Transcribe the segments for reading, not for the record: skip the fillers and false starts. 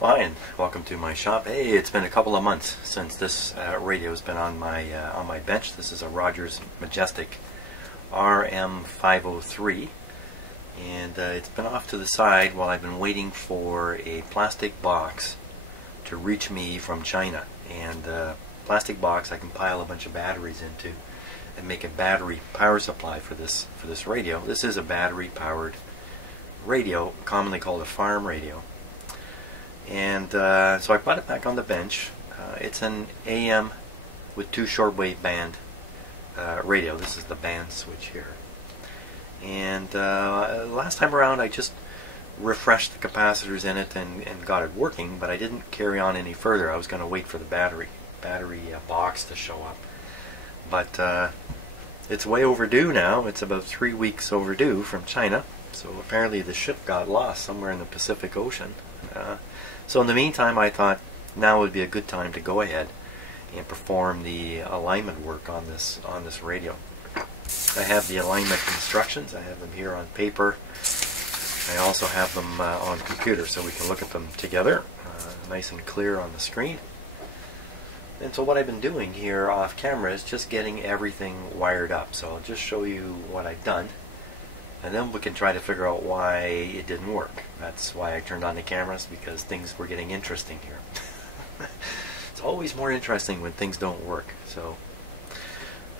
Hi, and welcome to my shop. Hey, it's been a couple of months since this radio has been on my bench. This is a Rogers Majestic RM503, and it's been off to the side while I've been waiting for a plastic box to reach me from China. And plastic box I can pile a bunch of batteries into and make a battery power supply for this radio. This is a battery powered radio, commonly called a farm radio. And so I brought it back on the bench. It's an AM with 2 shortwave band radio. This is the band switch here. And last time around I just refreshed the capacitors in it and got it working, but I didn't carry on any further. I was going to wait for the battery box to show up. But it's way overdue now. It's about 3 weeks overdue from China. So apparently the ship got lost somewhere in the Pacific Ocean. So in the meantime, I thought now would be a good time to go ahead and perform the alignment work on this radio. I have the alignment instructions. I have them here on paper. I also have them on computer, so we can look at them together, nice and clear on the screen. And so what I've been doing here off camera is just getting everything wired up. So I'll just show you what I've done, and then we can try to figure out why it didn't work. That's why I turned on the cameras, because things were getting interesting here. It's always more interesting when things don't work. So,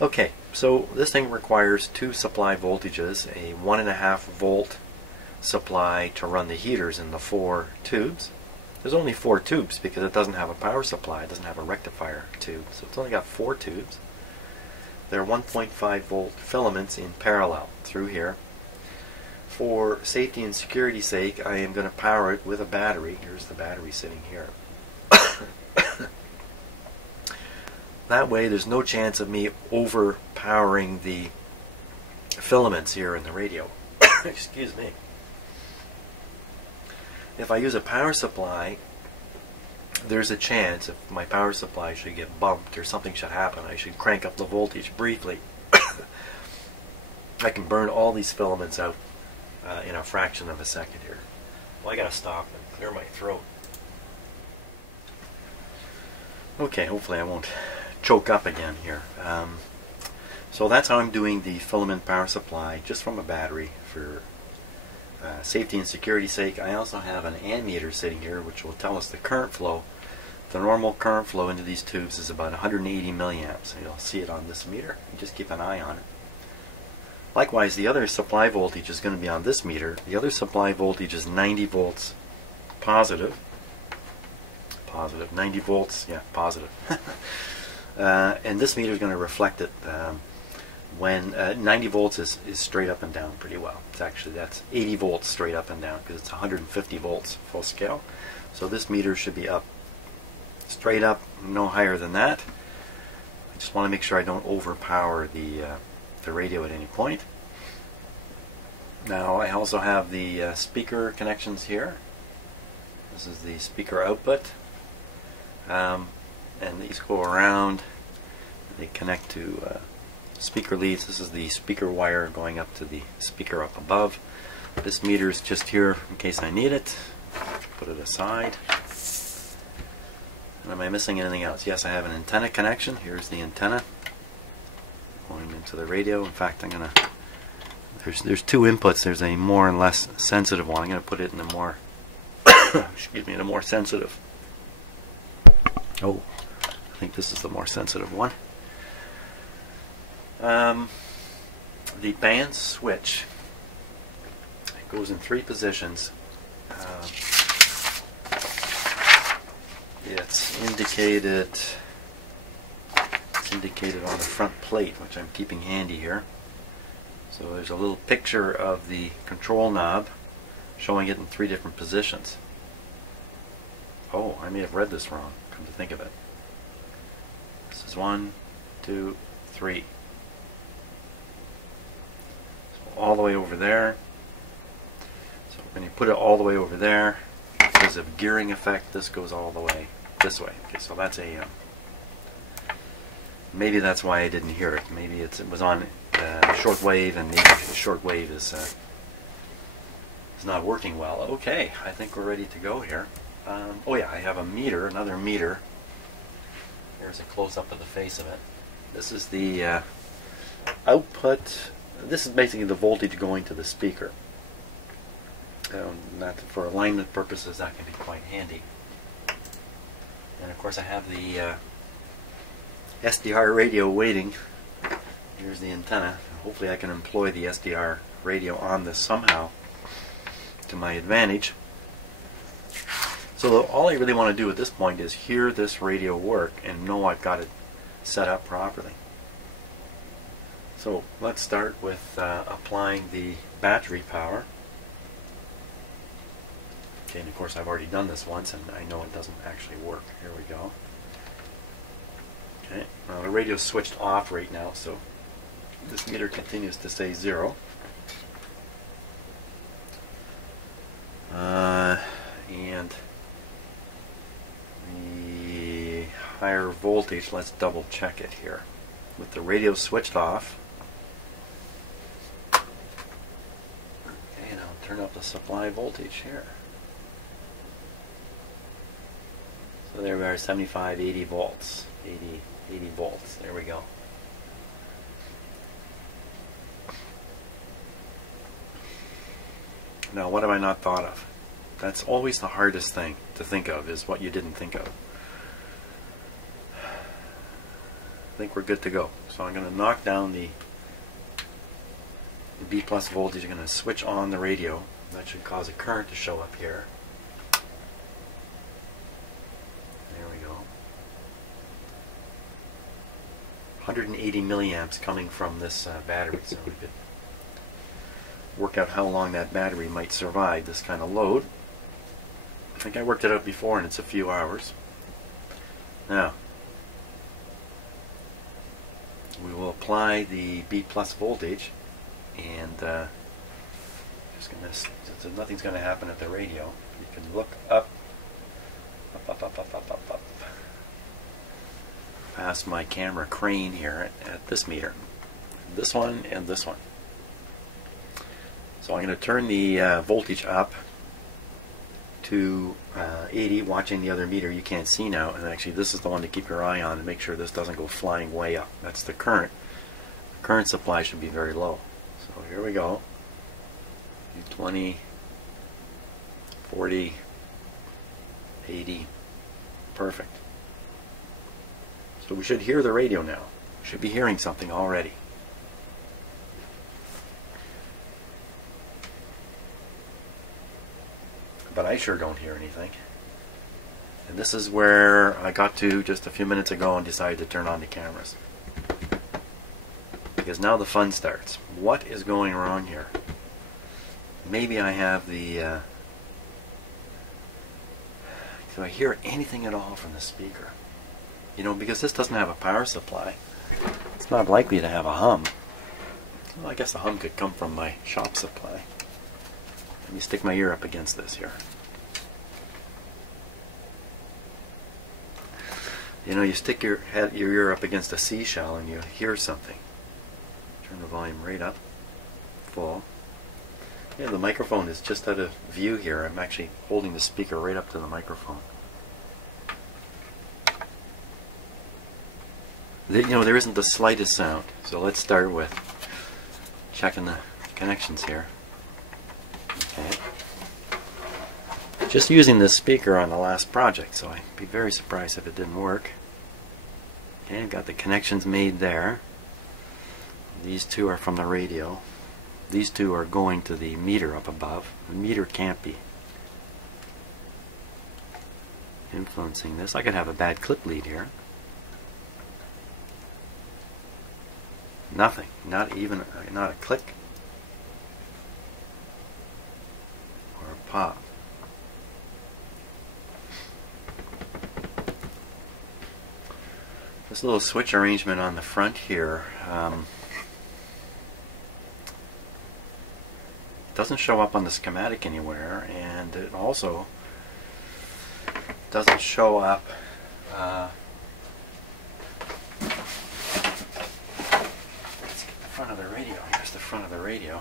okay, so this thing requires 2 supply voltages, a 1.5 volt supply to run the heaters in the 4 tubes. There's only 4 tubes because it doesn't have a power supply, it doesn't have a rectifier tube, so it's only got 4 tubes. There are 1.5 volt filaments in parallel through here. For safety and security's sake, I am going to power it with a battery. Here's the battery sitting here. That way there's no chance of me overpowering the filaments here in the radio. Excuse me. If I use a power supply, there's a chance if my power supply should get bumped or something should happen, I should crank up the voltage briefly. I can burn all these filaments out in a fraction of a second here. Well, I gotta stop and clear my throat. Okay, hopefully I won't choke up again here. So that's how I'm doing the filament power supply, just from a battery for safety and security's sake. I also have an ammeter sitting here which will tell us the current flow. The normal current flow into these tubes is about 180 milliamps. You'll see it on this meter. You just keep an eye on it. Likewise, the other supply voltage is going to be on this meter. The other supply voltage is 90 volts positive. Positive, 90 volts, yeah, positive. And this meter is going to reflect it when 90 volts is straight up and down pretty well. It's actually, that's 80 volts straight up and down because it's 150 volts full scale. So this meter should be up, straight up, no higher than that. I just want to make sure I don't overpower the radio at any point. Now I also have the speaker connections here. This is the speaker output, and these go around. They connect to speaker leads. This is the speaker wire going up to the speaker up above. This meter is just here in case I need it. Put it aside. And am I missing anything else? Yes, I have an antenna connection. Here's the antenna going into the radio. In fact, I'm gonna, there's 2 inputs. There's a more and less sensitive one. I'm gonna put it in the more excuse me, the more sensitive. Oh, I think this is the more sensitive one. The band switch, it goes in 3 positions. It's indicated on the front plate, which I'm keeping handy here. So there's a little picture of the control knob showing it in 3 different positions. Oh, I may have read this wrong, come to think of it. This is 1, 2, 3. So all the way over there. So when you put it all the way over there, because of gearing effect, this goes all the way this way. Okay, so that's AM. Maybe that's why I didn't hear it. Maybe it was on short wave, and maybe short wave is not working well. Okay, I think we're ready to go here. Oh yeah, I have a meter, another meter. Here's a close-up of the face of it. This is the output. This is basically the voltage going to the speaker. Not for alignment purposes, that can be quite handy. And of course I have the SDR radio waiting. Here's the antenna. Hopefully I can employ the SDR radio on this somehow to my advantage. So all I really want to do at this point is hear this radio work and know I've got it set up properly. So let's start with applying the battery power. Okay, and of course I've already done this once and I know it doesn't actually work. Here we go. Okay, well the radio's switched off right now, so this meter continues to say 0. And the higher voltage, let's double check it here. With the radio switched off, okay, and I'll turn up the supply voltage here. So there we are, 75, 80 volts. 80 volts, there we go. Now, what have I not thought of? That's always the hardest thing to think of, is what you didn't think of. I think we're good to go. So I'm going to knock down the B plus voltage. I'm going to switch on the radio. That should cause a current to show up here. There we go. 180 milliamps coming from this battery. So we could work out how long that battery might survive this kind of load. I think I worked it out before and it's a few hours. Now, we will apply the B plus voltage, and just gonna, so nothing's going to happen at the radio. You can look up, past my camera crane here at this meter. This one and this one. So I'm going to turn the voltage up to 80, watching the other meter you can't see now, and actually this is the one to keep your eye on and make sure this doesn't go flying way up. That's the current. The current supply should be very low. So here we go. 20, 40, 80, perfect. So we should hear the radio now. We should be hearing something already. But I sure don't hear anything. And this is where I got to just a few minutes ago and decided to turn on the cameras. Because now the fun starts. What is going wrong here? Maybe I have the... do I hear anything at all from the speaker? You know, because this doesn't have a power supply, it's not likely to have a hum. Well, I guess the hum could come from my shop supply. Let me stick my ear up against this here. You know, you stick your ear up against a seashell and you hear something. Turn the volume right up, full. Yeah, the microphone is just out of view here. I'm actually holding the speaker right up to the microphone. You know, there isn't the slightest sound. So let's start with checking the connections here. Okay. Just using this speaker on the last project, so I'd be very surprised if it didn't work. Okay, I've got the connections made there. These two are from the radio. These two are going to the meter up above. The meter can't be influencing this. I could have a bad clip lead here. Nothing. Not even, not a click. Or a pop. This little switch arrangement on the front here doesn't show up on the schematic anywhere, and it also doesn't show up let's get the front of the radio. Here's the front of the radio.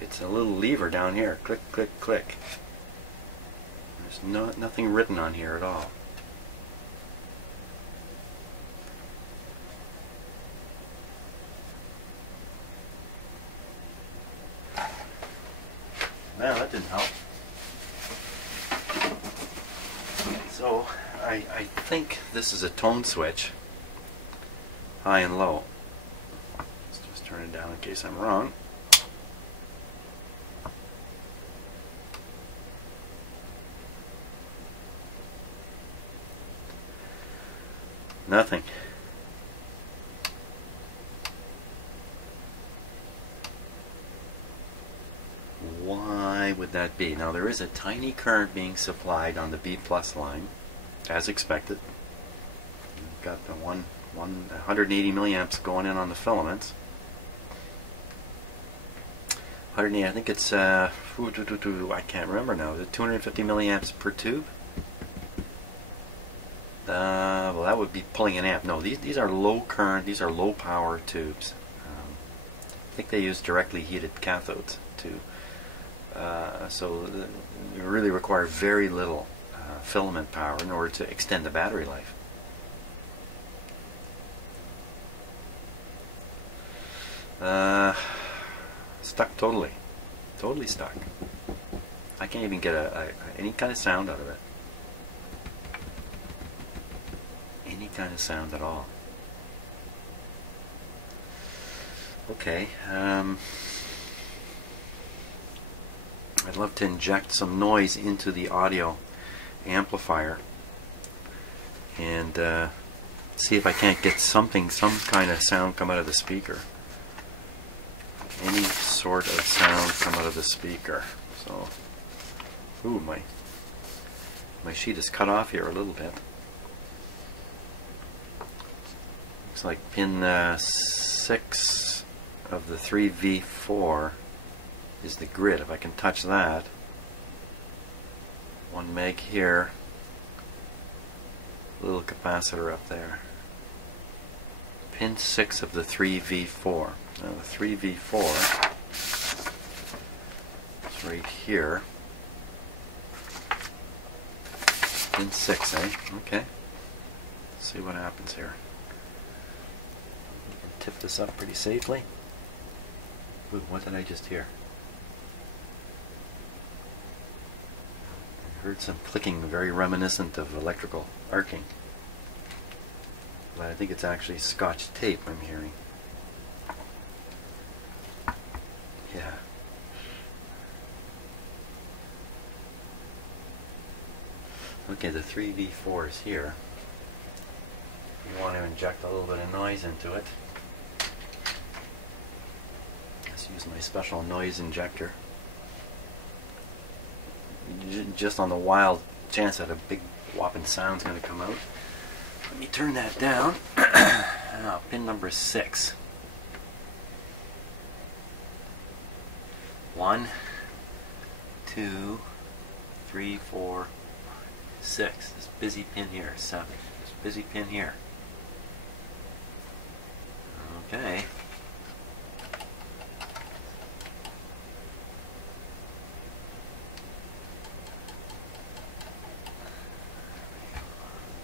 It's a little lever down here. Click, click, click. There's nothing written on here at all. Well, that didn't help. So I think this is a tone switch, high and low. Let's just turn it down in case I'm wrong. Nothing. Why would that be? Now there is a tiny current being supplied on the B plus line, as expected. You've got the 180 milliamps going in on the filaments. 180, I think it's I can't remember now. Is it 250 milliamps per tube? Well, that would be pulling an amp. No, these are low current. These are low power tubes. I think they use directly heated cathodes too. So you really require very little filament power in order to extend the battery life. Stuck totally stuck. I can't even get any kind of sound out of it. Any kind of sound at all. Okay. I'd love to inject some noise into the audio amplifier and see if I can't get some kind of sound come out of the speaker. Any sort of sound come out of the speaker. So, ooh, my sheet is cut off here a little bit. Looks like pin 6 of the 3V4 is the grid. If I can touch that, 1 meg here, little capacitor up there. Pin 6 of the 3V4. Now the 3V4 is right here. Pin 6, eh? Okay. Let's see what happens here. Tip this up pretty safely. Ooh, what did I just hear? I heard some clicking very reminiscent of electrical arcing. But I think it's actually Scotch tape I'm hearing. Yeah. Okay, the 3V4 is here. You want to inject a little bit of noise into it. Let's use my special noise injector. Just on the wild chance that a big whopping sound's going to come out. Let me turn that down. Now, pin number 6. 1, 2, 3, 4, 6. This busy pin here. 7. This busy pin here. Okay.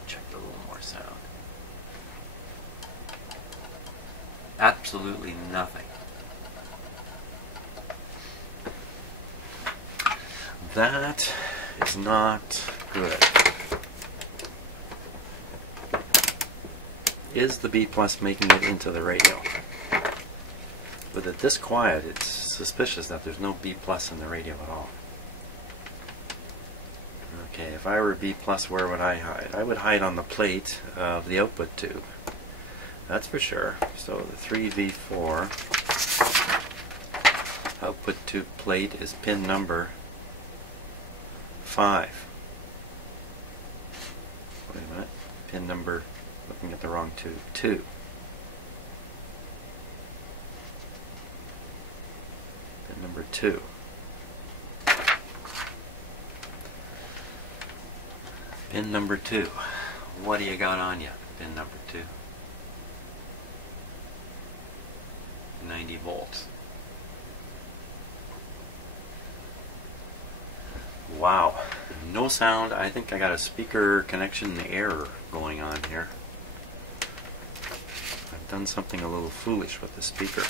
Check a little more sound. Absolutely nothing. That is not good. Is the B plus making it into the radio? With it this quiet, it's suspicious that there's no B plus in the radio at all. Okay, if I were B plus, where would I hide? I would hide on the plate of the output tube. That's for sure. So the 3V4 output tube plate is pin number 5. Wait a minute. Pin number, looking at the wrong tube, 2. Pin number 2. Pin number 2. What do you got on you? Pin number 2. 90 volts. Wow. Wow, no sound. I think I got a speaker connection error going on here. I've done something a little foolish with the speaker.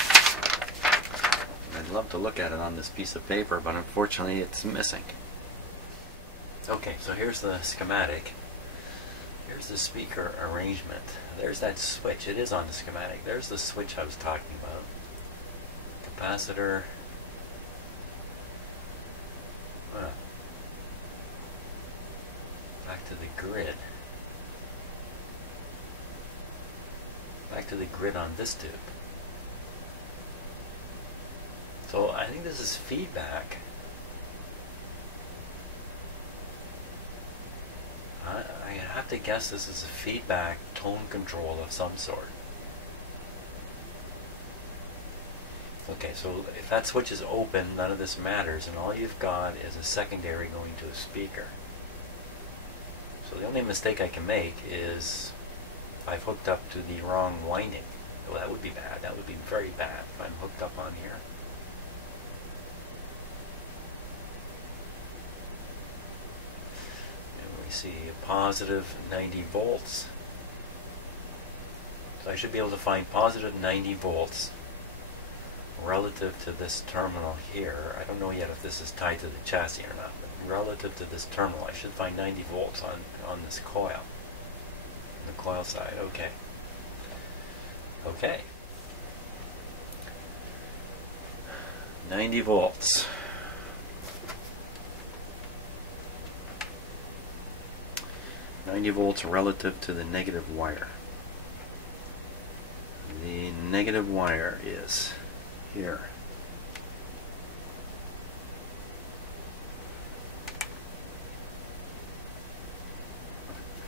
I'd love to look at it on this piece of paper, but unfortunately it's missing. Okay, so here's the schematic. Here's the speaker arrangement. There's that switch. It is on the schematic. There's the switch I was talking about. Capacitor. Back to the grid. Back to the grid on this tube. So I think this is feedback. I have to guess this is a feedback tone control of some sort. Okay, so if that switch is open, none of this matters, and all you've got is a secondary going to a speaker. So the only mistake I can make is I've hooked up to the wrong winding. Well, that would be bad. That would be very bad if I'm hooked up on here. We see a positive 90 volts. So I should be able to find positive 90 volts relative to this terminal here. I don't know yet if this is tied to the chassis or not, but relative to this terminal I should find 90 volts on this coil. On the coil side, okay. Okay. 90 volts. Volts relative to the negative wire. The negative wire is here.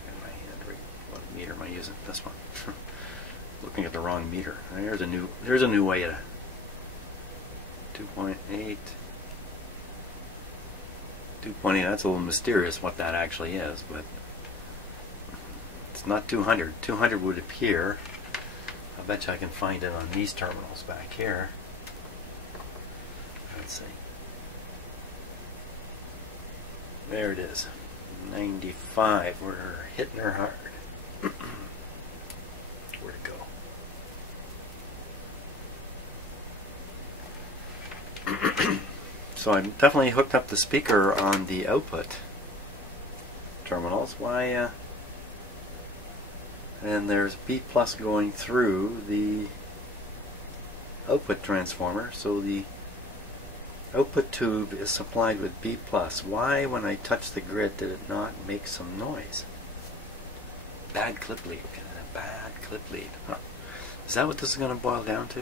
In my hand, what meter am I using? This one. Looking at the wrong meter. There's a new way to 2.8. 2.8. That's a little mysterious what that actually is, but it's not 200. 200 would appear. I bet you I can find it on these terminals back here. Let's see. There it is. 95. We're hitting her hard. Where'd it go? So I'm definitely hooked up the speaker on the output terminals. Why? And there's B plus going through the output transformer, so the output tube is supplied with B plus. Why, when I touched the grid, did it not make some noise? Bad clip lead. Bad clip lead. Huh. Is that what this is going to boil down to?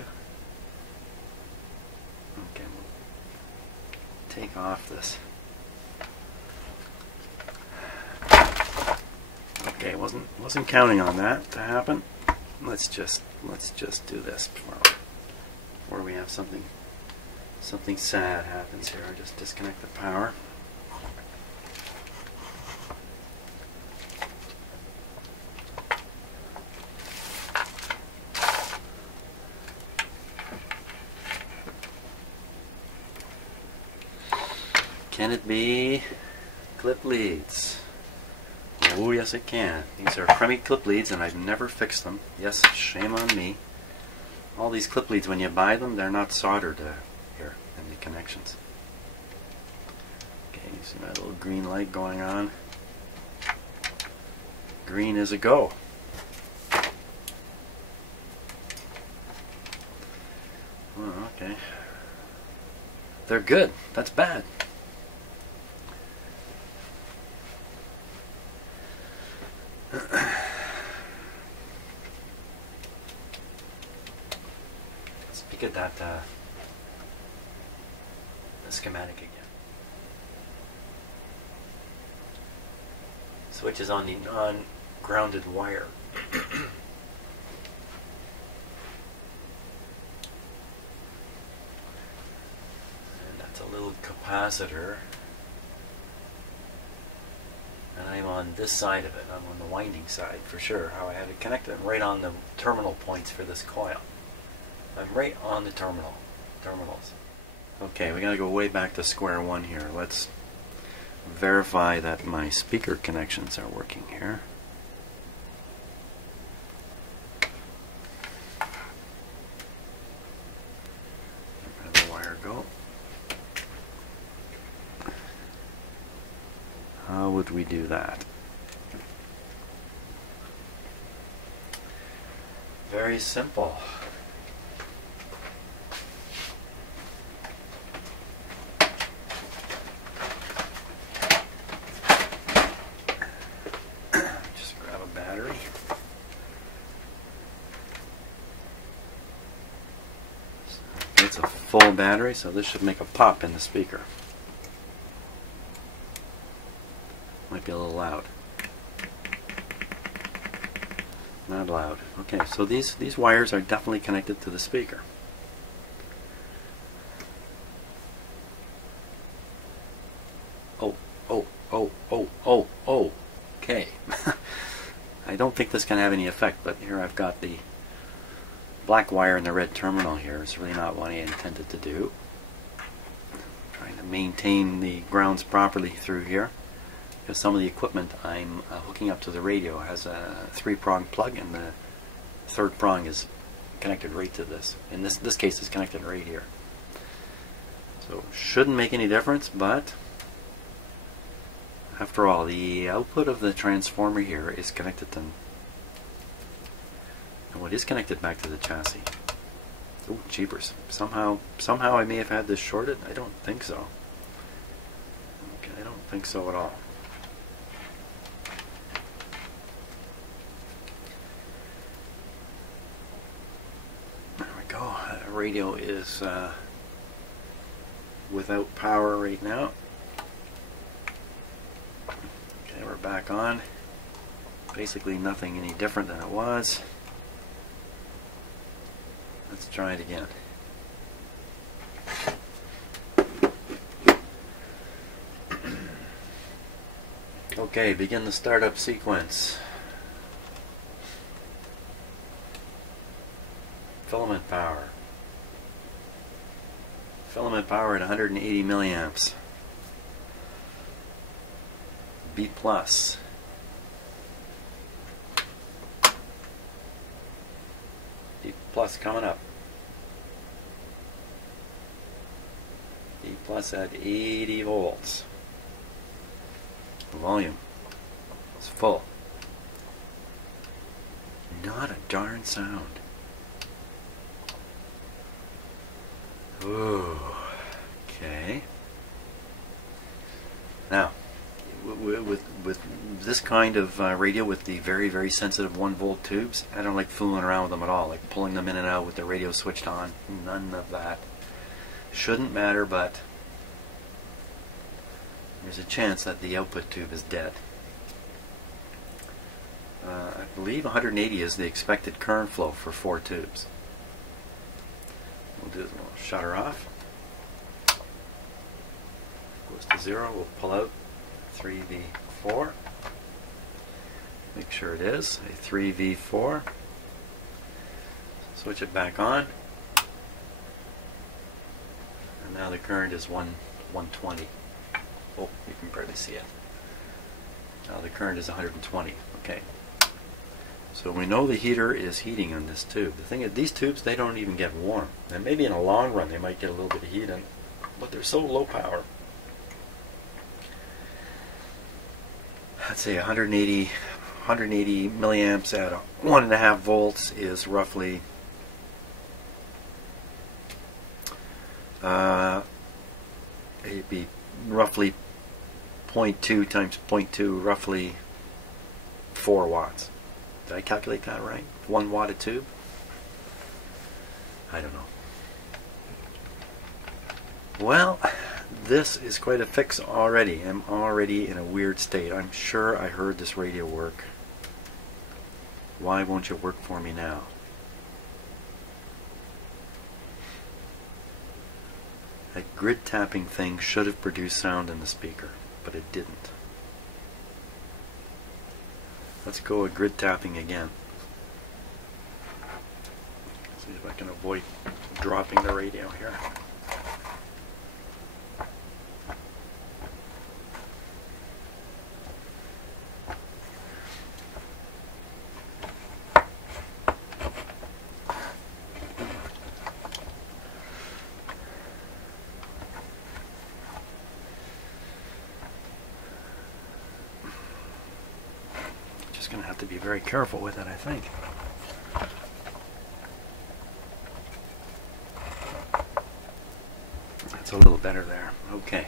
Okay, we'll take off this. Okay, wasn't counting on that to happen. Let's just do this before we have something sad happens here. I'll just disconnect the power. Can it be clip leads? Oh yes it can. These are crummy clip leads and I've never fixed them. Yes, shame on me. All these clip leads, when you buy them, they're not soldered here in the connections. Okay, you see that little green light going on? Green is a go. Oh, okay. They're good. That's bad. Let's peek at that the schematic again. Switch is on the non-grounded wire. And that's a little capacitor. And I'm on this side of it. I'm on the winding side for sure. How I had it connected right on the terminal points for this coil. I'm right on the terminals. Okay, we gotta go way back to square one here. Let's verify that my speaker connections are working here. Where did the wire go? How would we do that? Very simple. Just grab a battery. So it's a full battery, so this should make a pop in the speaker. Might be a little loud. Not loud. Okay, so these wires are definitely connected to the speaker. Oh. Okay. I don't think this can have any effect, but here I've got the black wire in the red terminal here. It's really not what I intended to do. I'm trying to maintain the grounds properly through here, because some of the equipment I'm hooking up to the radio has a 3-prong plug, and the 3rd prong is connected right to this. In this case, it's connected right here. So shouldn't make any difference, but after all, the output of the transformer here is connected to, and what is connected back to the chassis. Oh, jeepers! Somehow I may have had this shorted. I don't think so. Okay, I don't think so at all. Radio is without power right now. Okay, we're back on. Basically nothing any different than it was. Let's try it again. Okay, begin the startup sequence. Filament power. Filament power at 180 milliamps. B plus. B plus coming up. B plus at 80 volts. Volume is full. Not a darn sound. Ooh, okay. Now, with this kind of radio with the very, very sensitive 1-volt tubes, I don't like fooling around with them at all, like pulling them in and out with the radio switched on. None of that. Shouldn't matter, but there's a chance that the output tube is dead. I believe 180 is the expected current flow for 4 tubes. We'll do is we'll shut her off. Goes to 0. We'll pull out 3V4. Make sure it is a 3V4. Switch it back on. And now the current is 120. Oh, you can barely see it. Now the current is 120. Okay. So we know the heater is heating on this tube. The thing is, these tubes, they don't even get warm. And maybe in a long run they might get a little bit of heat in, but they're so low power. I'd say 180 milliamps at 1.5 volts is roughly it'd be roughly 0.2 times 0.2, roughly 4 watts. Did I calculate that right? 1 watt a tube? I don't know. Well, this is quite a fix already. I'm already in a weird state. I'm sure I heard this radio work. Why won't it work for me now? That grid tapping thing should have produced sound in the speaker, but it didn't. Let's go with grid tapping again. See if I can avoid dropping the radio here. Just going to have to be very careful with it, I think. That's a little better there. Okay.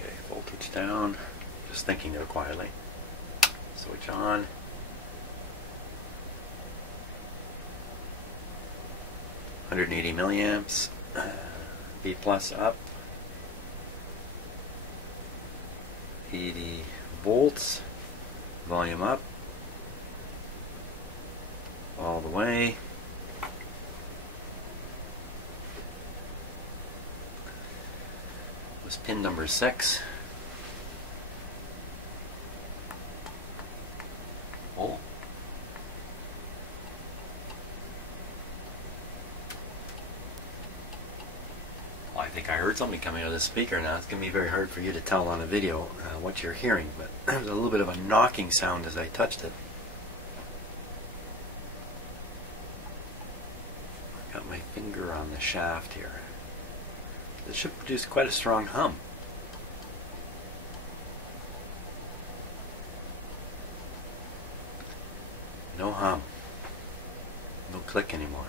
Okay, voltage down. Just thinking there quietly. Switch on. $180 milliamps. B plus up. 80 volts. Volume up. All the way. Was pin number 6. Oh. Well, I think I heard something coming out of the speaker now. It's going to be very hard for you to tell on a video what you're hearing, but there's a little bit of a knocking sound as I touched it. Got my finger on the shaft here. This should produce quite a strong hum. No hum. No click anymore.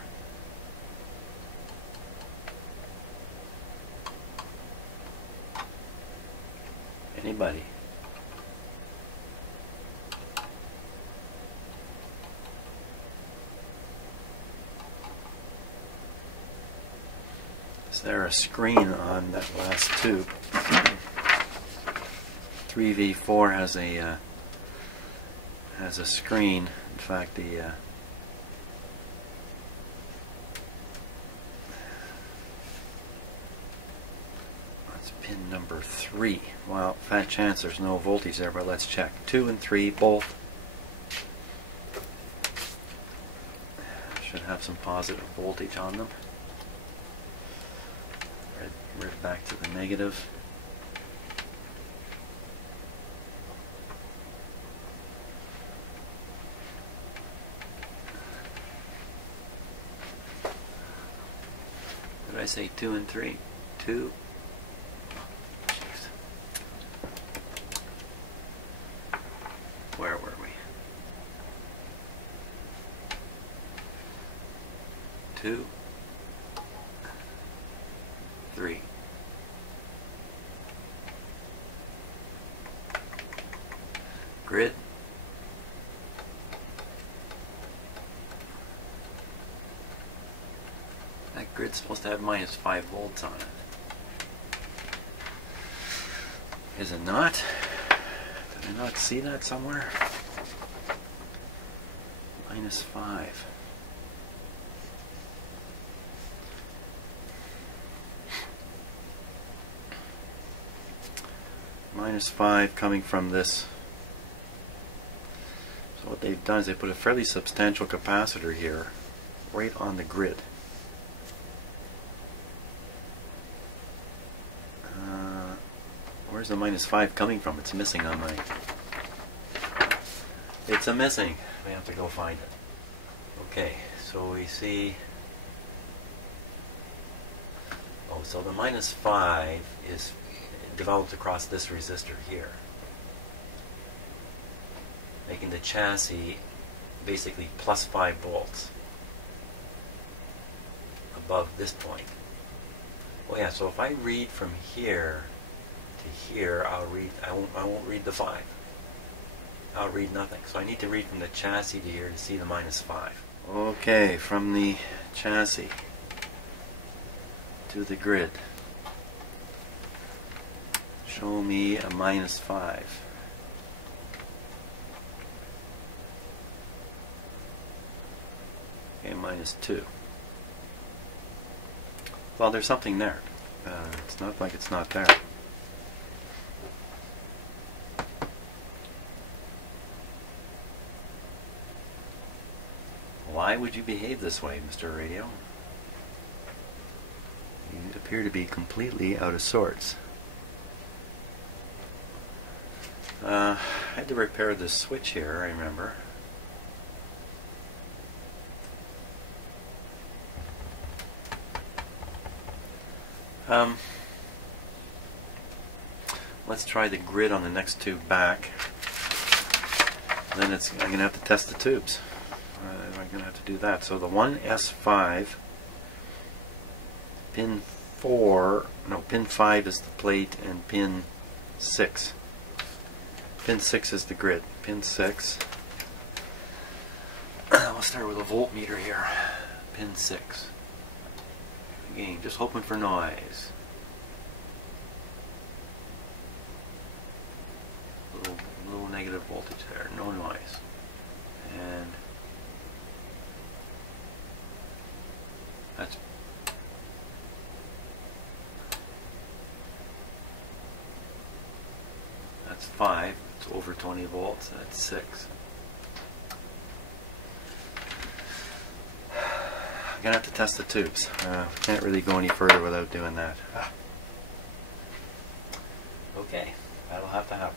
Anybody? Is there a screen on that last tube? 3V4 has a screen. In fact, that's pin number 3. Well, fat chance there's no voltage there, but let's check. 2 and 3 both should have some positive voltage on them. Right back to the negative. Did I say 2 and 3? 2. Jeez. Where were we? 2, 3. Grid. That grid's supposed to have minus 5 volts on it. Is it not? Did I not see that somewhere? Minus 5. Minus 5 coming from this. So what they've done is they put a fairly substantial capacitor here, right on the grid. Where's the minus 5 coming from? It's missing on my... It's a missing. We have to go find it. Okay, so we see... Oh, so the minus 5 is developed across this resistor here, making the chassis basically plus 5 volts above this point. Well, yeah, so if I read from here to here, I won't read the 5. I'll read nothing. So I need to read from the chassis to here to see the minus 5. Okay, from the chassis to the grid. Show me a minus 5. Okay, minus 2. Well, there's something there. It's not like it's not there. Why would you behave this way, Mr. Radio? You appear to be completely out of sorts. had to repair this switch here, I remember. Let's try the grid on the next tube back. Then I'm going to have to test the tubes. I'm going to have to do that. So the 1S5, pin 5 is the plate, and pin 6. Pin 6 is the grid. Pin 6. We'll start with a voltmeter here. Pin 6. Again, just hoping for noise. Little negative voltage there, no noise. And that's 5. It's over 20 volts. That's 6. I'm gonna have to test the tubes. Can't really go any further without doing that. Okay, that'll have to happen.